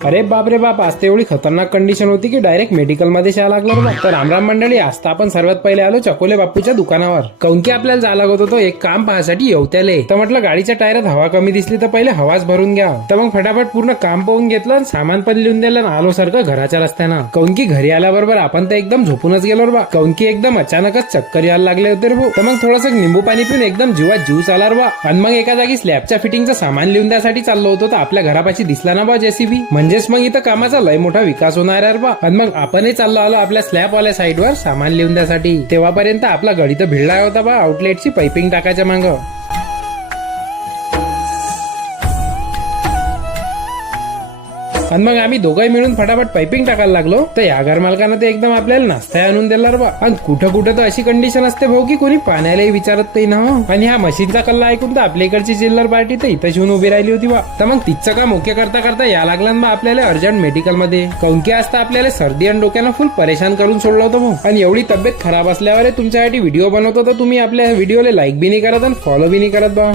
अरे बाप रे बाप आज तर एवढी खतरनाक कंडिशन होती की डायरेक्ट मेडिकलमध्ये शा लागलो बा. तर रामराम मंडळी आज तर आपण सर्वात पहिले आलो चकोले बापूच्या दुकानावर. काऊन की आपल्याला जायला लागत होतो एक काम पाहण्यासाठी येवत्याले. तर म्हटलं गाडीच्या टायरात हवा कमी दिसली तर पहिले हवाच भरून घ्या. तर मग फटाफट पूर्ण काम पाहून घेतलं आणि सामान पण लिहून दिलं आलो सारखं घराच्या रस्त्यानं. काऊन की घरी आल्याबरोबर आपण तर एकदम झोपूनच गेलो बा काऊन की एकदम अचानकच चक्कर यायला लागले होते रे भाऊ. तर मग थोडस निंबू पाणी पिऊन एकदम जीवात जीव चाला बा आणि मग एका जागी स्लॅबच्या फिटिंगचं सामान लिहून द्यासाठी चाललो होतो तर आपल्या घरापाशी दिसला ना बा जेसीबी. म्हणजे म्हणजेच मग इथं कामाचा लय मोठा विकास होणार आहे बा. आणि मग आपणही चाललो आलो आपल्या स्लॅब वाल्या साईडवर सामान लिहून द्यासाठी. तेव्हापर्यंत आपला गडी तर भिडला होता बा आउटलेटची पाइपिंग टाकायच्या मागं. आणि मग आम्ही दोघंही मिळून फटाफट पाइपिंग टाकायला लागलो. तर या घर मालकानं ते एकदम आपल्याला नाश्ता आणून दिला रे बा. आणि कुठं कुठं तर अशी कंडिशन असते भाऊ की कोणी पाण्यालाही विचारत नाही ना हो. आणि ह्या मशीनचा कल्ला ऐकून तर आपल्या इकडची चिल्लर पार्टी तर इथं शिवून उभी राहिली होती बा. तर मग तिचं काम ओके करता करता या लागला ना बा आपल्याला अर्जंट मेडिकलमध्ये. कंकी असता आपल्याला सर्दी आणि डोक्यानं फुल परेशान करून सोडलं होतं भाऊ. आणि एवढी तब्येत खराब असल्यावर तुमच्यासाठी व्हिडिओ बनवतो तर तुम्ही आपल्या व्हिडिओला लाईक बी नाही करत आणि फॉलो बी नाही करत बा.